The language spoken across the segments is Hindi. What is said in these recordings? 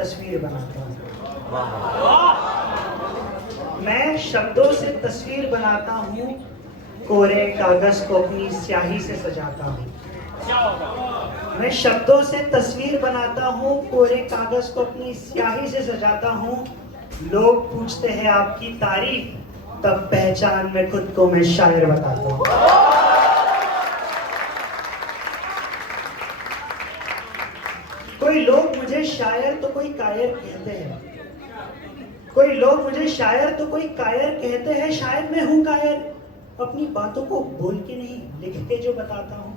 तस्वीर बनाता हूँ। मैं शब्दों से तस्वीर बनाता हूँ, कोरे कागज को अपनी स्याही से सजाता हूँ। मैं शब्दों से तस्वीर बनाता हूँ, कोरे कागज को अपनी स्याही से सजाता हूँ। लोग पूछते हैं आपकी तारीफ, तब पहचान में खुद को मैं शायर बताता हूँ। कोई लोग मुझे शायर तो कोई कायर कहते हैं, कोई लोग मुझे शायर तो कोई कायर कहते हैं। शायद मैं हूँ कायर, अपनी बातों को बोल के नहीं लिख के जो बताता हूँ।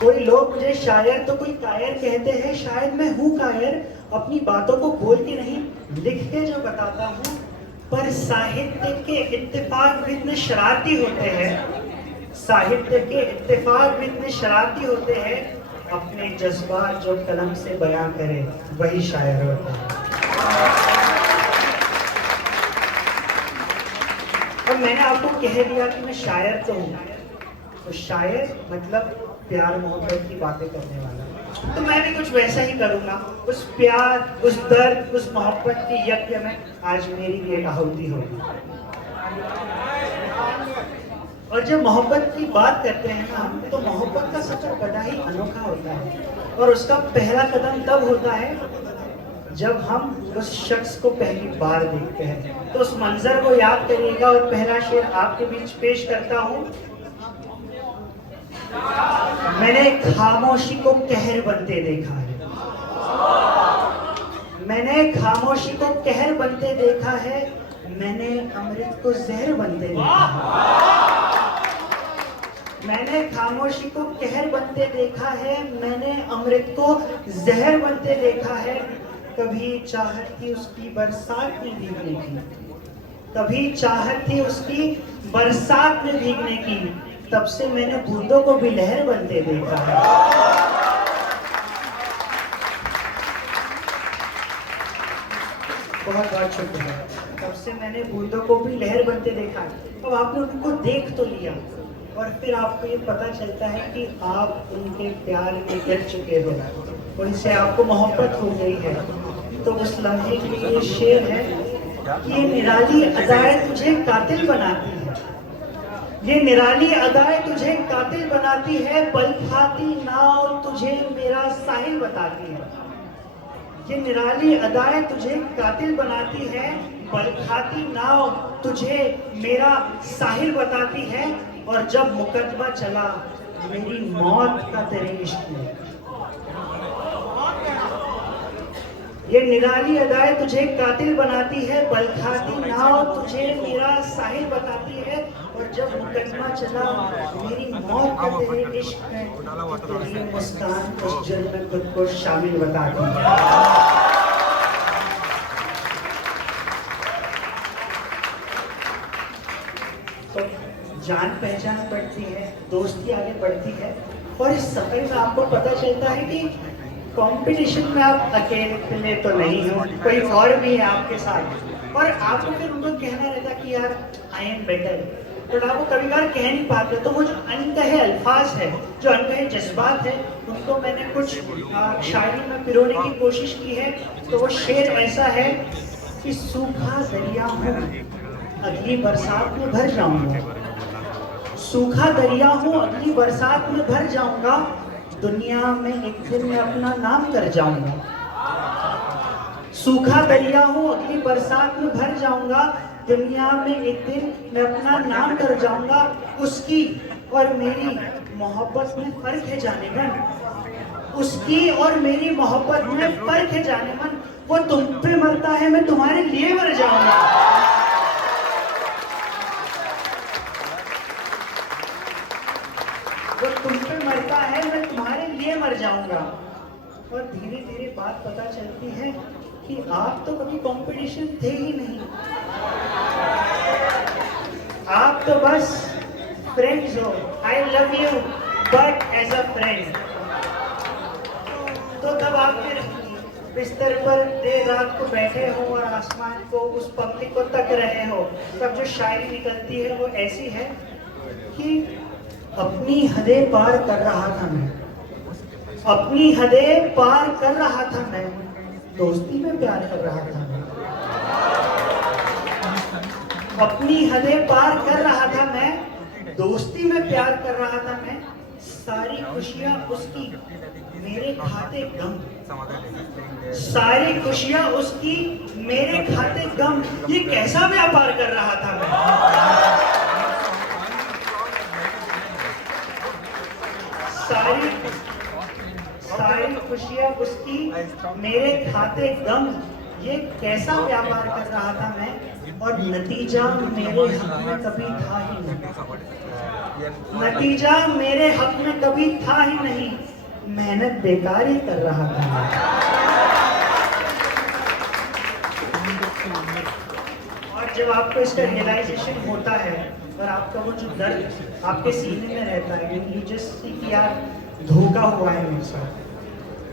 कोई लोग मुझे शायर तो कोई कायर कहते हैं, शायद मैं हूँ कायर, अपनी बातों को बोल के नहीं लिख के जो बताता हूँ। पर साहित्य के इत्तेफाक भी इतने शरारती होते हैं, साहित्य के इत्तेफाक भी इतने शरारती होते हैं, अपने जज्बात जो कलम से बयां करे वही शायर होता है। और मैंने आपको कह दिया कि मैं शायर तो हूँ, तो शायर मतलब प्यार मोहब्बत की बातें करने वाला, तो मैं भी कुछ वैसा ही करूँगा। उस प्यार, उस दर्द, उस मोहब्बत के यज्ञ में आज मेरी भी एक आहुति होगी। और जब मोहब्बत की बात करते हैं ना हम, तो मोहब्बत का सफर बड़ा ही अनोखा होता है। और उसका पहला कदम तब होता है जब हम उस शख्स को पहली बार देखते हैं। तो उस मंजर को याद करिएगा और पहला शेर आपके बीच पेश करता हूँ। मैंने खामोशी को कहर बनते देखा है, मैंने खामोशी को कहर बनते देखा है, मैंने अमृत को जहर बनते देखा है। मैंने खामोशी को कहर बनते देखा है, मैंने अमृत को जहर बनते देखा है। कभी चाहत थी उसकी बरसात में भीगने की, कभी चाहत थी उसकी बरसात में भीगने की, तब से मैंने बूंदों को भी लहर बनते देखा है। बहुत बहुत शुक्रिया। तब से मैंने बूंदों को भी लहर बनते देखा है। अब आपने उनको देख तो लिया और फिर आपको ये पता चलता है कि आप उनके प्यार में गिर चुके हो, उनसे आपको मोहब्बत हो गई है। तो उस लम्हे के लिए ये शेर है कि ये निराली अदाएं तुझे कातिल बनाती है, ये निराली अदाएं तुझे कातिल बनाती है, पल खाती नाव तुझे मेरा साहिल बताती है। ये निराली अदाएं तुझे कातिल बनाती है, पल खाती नाव तुझे मेरा साहिल बताती है। और जब मुकदमा चला मेरी मौत का तेरे इश्क में, ये निराली अदाएं तुझे कातिल बनाती है, पल खाती नाव तुझे मेरा साहिल बताती है। और जब मुकदमा चला मेरी मौत का तेरे इश्क में, तेरी मुस्कान उस जुर्म में खुद को शामिल बताती है। तो जान पहचान बढ़ती है, दोस्ती आगे बढ़ती है, और इस सफर में आपको पता चलता है कि कंपटीशन में आप अकेले तो नहीं हो, कोई और भी है आपके साथ। और आपको फिर उनको कहना रहता कि यार आई एम बेटर, तो आपको कभी कभार कह नहीं पाते। तो वो जो अनकहे अल्फाज है, जो अनकहे जज्बात है, उनको मैंने कुछ शायरी में पिरोने की कोशिश की है। तो वो शेर ऐसा है कि सूखा दरिया हूँ अगली बरसात में भर जाऊंगा, सूखा दरिया हूँ अगली बरसात में भर जाऊंगा, दुनिया में एक दिन मैं अपना नाम कर जाऊंगा। सूखा दरिया हूँ अगली बरसात में भर जाऊंगा, दुनिया में एक दिन मैं अपना नाम कर जाऊंगा। उसकी और मेरी मोहब्बत में फर्क है जाने मन, उसकी और मेरी मोहब्बत में फर्क है जाने मन। वो तुम पे मरता है मैं तुम्हारे लिए मर जाऊंगा। वो तुम पे मरता है मैं तुम्हारे लिए मर जाऊंगा। और धीरे धीरे बात पता चलती है कि आप तो कभी कंपटीशन थे ही नहीं, आप तो बस फ्रेंड्स हो। I love you but as a friend. तो तब आप फिर बिस्तर पर देर रात को बैठे हो और आसमान को, उस पंक्ति को तक रहे हो, तब जो शायरी निकलती है वो ऐसी है कि अपनी हदें पार कर रहा था मैं, अपनी हदें पार कर रहा था मैं, दोस्ती में प्यार कर रहा था मैं। अपनी हदें पार कर रहा था मैं, दोस्ती में प्यार कर रहा था मैं। सारी खुशियां उसकी, मेरे खाते गम। सारी खुशियां उसकी, मेरे खाते गम। ये कैसा व्यापार कर रहा था मैं। सारी खुशियां उसकी, मेरे खाते गम। ये कैसा व्यापार कर रहा था मैं, और नतीजा मेरे हक में कभी था ही नहीं। नतीजा मेरे हक में कभी था ही नहीं। मेहनत बेकार ही कर रहा था मैं। और जब आपको इसका रियलाइजेशन होता है और आपका वो जो दर्द आपके सीने में रहता है, यू जस्ट सी कि यार धोखा हुआ है मेरे साथ,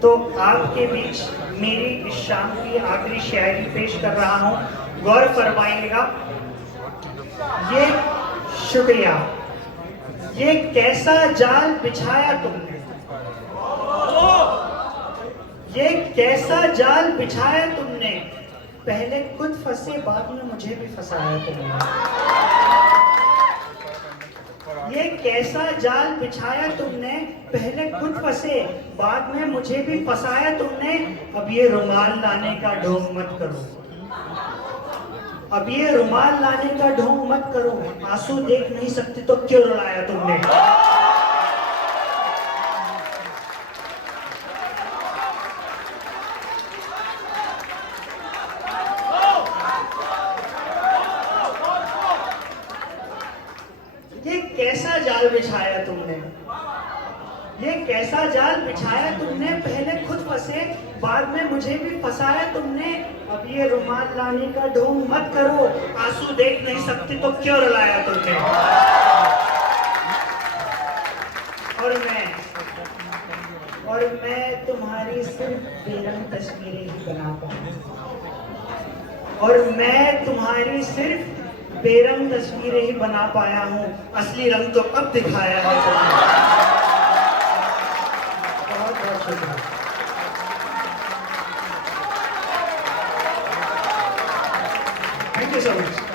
तो आपके बीच मेरी इस शाम की आखिरी शायरी पेश कर रहा हूँ। गौर फरमाइएगा। ये शुक्रिया। ये कैसा जाल बिछाया तुमने, ये कैसा जाल बिछाया तुमने, पहले खुद फंसे बाद में मुझे भी फंसाया तुमने। ये कैसा जाल बिछाया तुमने, पहले खुद फंसे बाद में मुझे भी फंसाया तुमने। अब ये रुमाल लाने का ढोंग मत करो, अब ये रुमाल लाने का ढोंग मत करो। आंसू देख नहीं सकते तो क्यों रुलाया तुमने। ये कैसा जाल बिछाया तुमने, ये कैसा जाल बिछाया तुमने, पहले खुद फंसे बाद में मुझे भी फंसाया तुमने। अब ये रुमाल लाने का ढोंग मत करो, आंसू देख नहीं सकते तो क्यों रुलाया तुमने। और मैं तुम्हारी सिर्फ बेरंग तस्वीरें ही बना पाऊं, और मैं तुम्हारी सिर्फ बेरंग तस्वीरें ही बना पाया हूँ। असली रंग तो अब दिखाया है तुमने। बहुत बहुत शुक्रिया। Thank you so much.